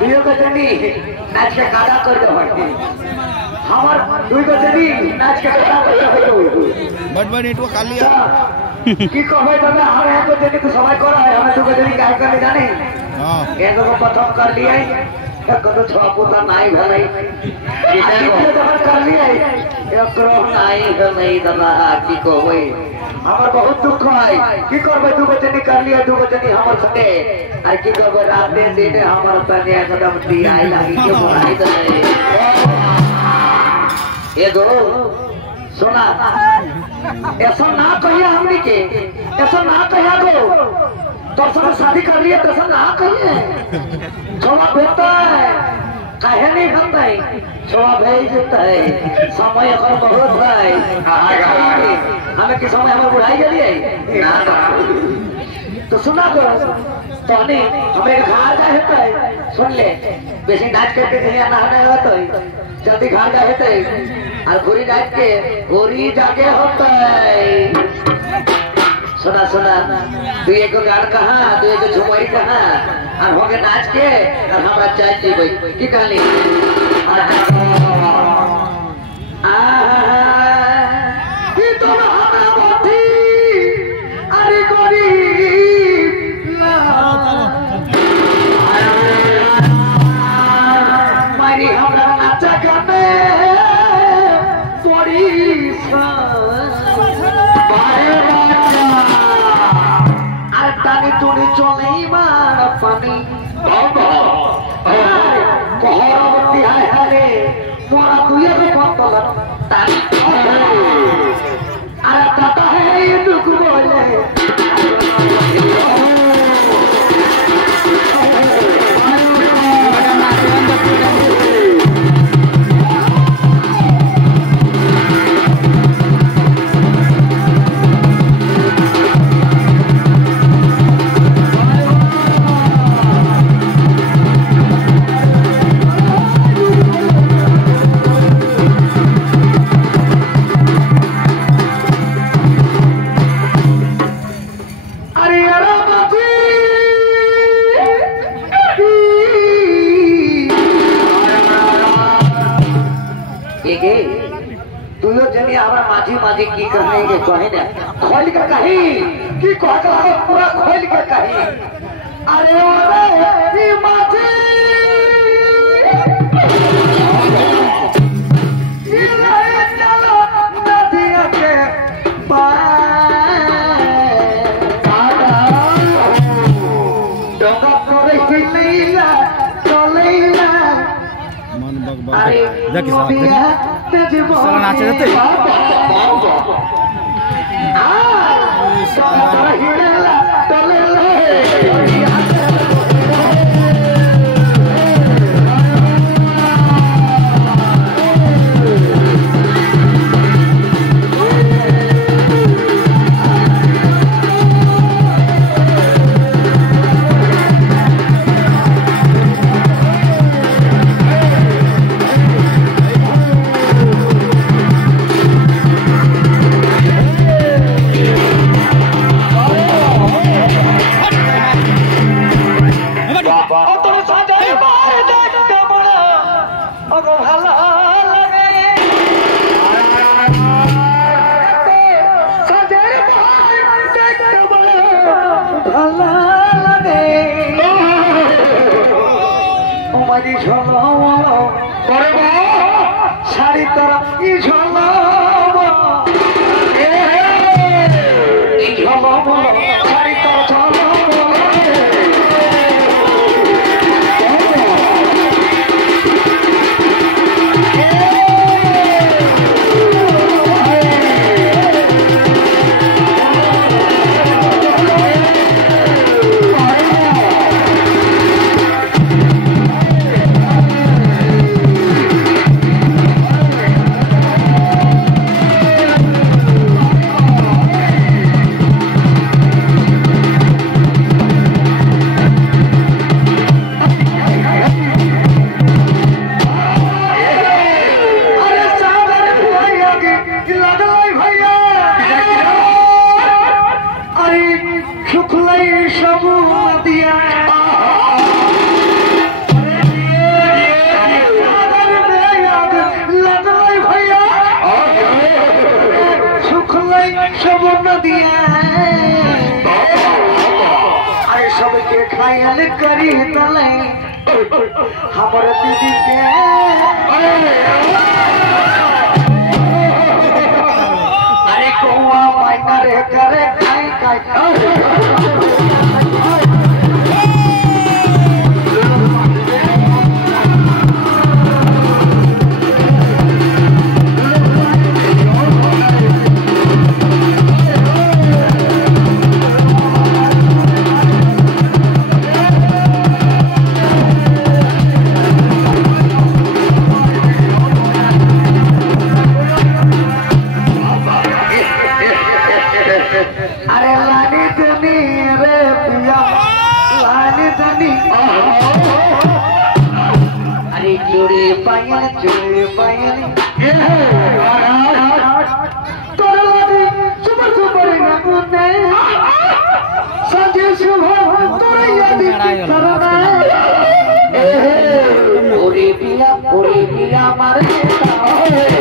দুই গজনী নাচকে কাদা করতে হয় আমার দুই গজনী নাচকে কাদা করতে হয় बट नेटवर्क खाली কি কবে তবে আর এক গজনী তো সবাই করা হয় আমরা দু গজনী কাজ করে জানি हां এগো প্রথম कर लिया কত ছপুতা নাই ভাই এটা যখন कर लिया একরো নাই ভাই দাদা কি কই আমার বহুত দুঃখ হয় কি করবে দু গজনী कर लिया দু গজনী আমার সঙ্গে আর কি করবে রাতে দিনে আমার তনে একদম দিয়াই লাগি के बोलाई दे एगो सुना ऐसा ना कहिए हमनी के ऐसा ना कहिया गो तो सब शादी कर लिए तो ऐसा ना कहिए छोड़ा बेटा है काहे नहीं खाता है छोड़ा भेज देता है समय अगर बहुत है हमें किस समय हमें बुढ़ाई के लिए ना तो सुना गो तो हमें घर जाए है सुन ले बेसी नाच करके कहीं नहाने होता है जल्दी घर जाए है और घोरी नाच के घोरी जाके होता है सुना सुना तू एक गान कहाँ तू एक झुमरी कहाँ और होके नाच के और हमारा चाय पी की कहली तुनी चले मार पानी पहरवती है हरे मोरा दुए में पतल तारी अरे दादा है ये दुख बोले माझी की कहेंगे कहे ना खोल के कही की कह पूरा खोल के कही अरे अरे माझी नदिया के डोंगा तोरे हिलैला चलैला मन बग अरे चलो नाचे रहते सारी तरफ की झलम सारी तरफ शुक्ल सब दिया सबके खायल करी तले हमर दीदी के अरे कौआ मायना रे करे खाई खाई अरे लानी तनी रे पिया लानी तनी अरे जोड़े पायल तोर लानी सुपर सुपर नमुने संजय सुबह तोर यादी करना ओरे पिया मारे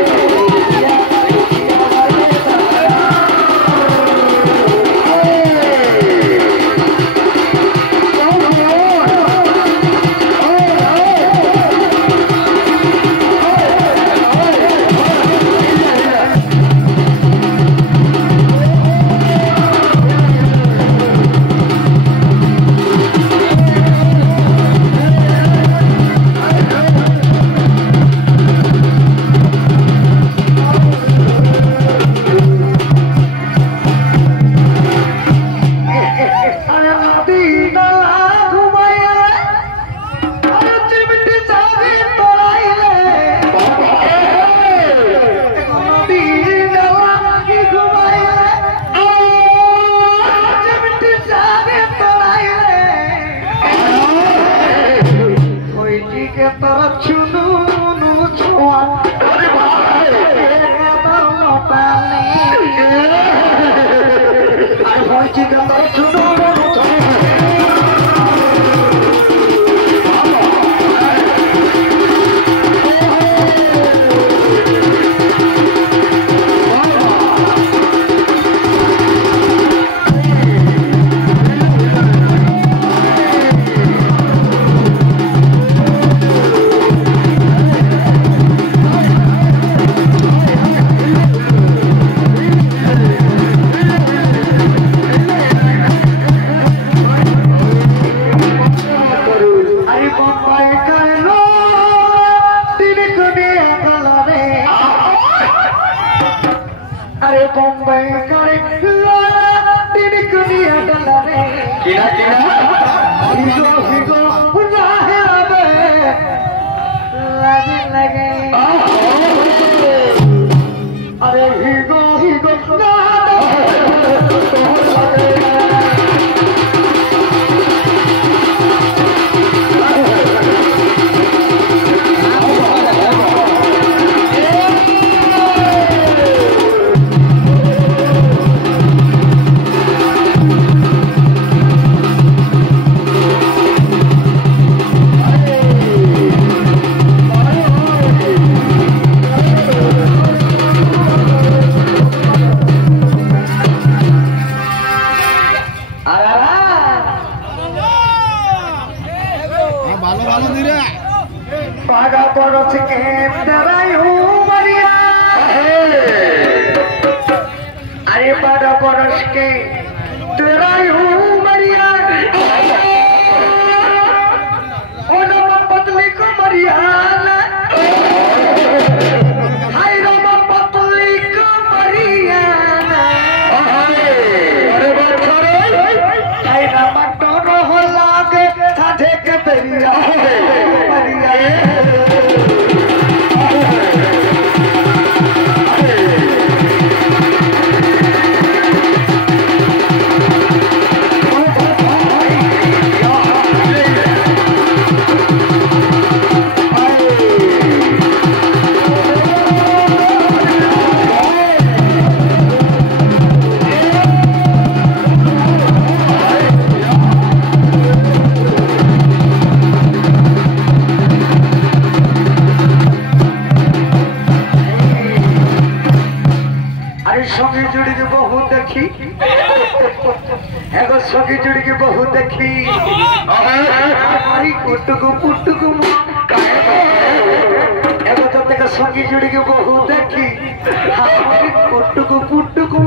सगी जुड़ी की बहू देखी हमारी पुटुकु पुटुकु एगो तो तेरे सगी जुड़ी की बहू देखी हमारी पुटुकु पुटुकु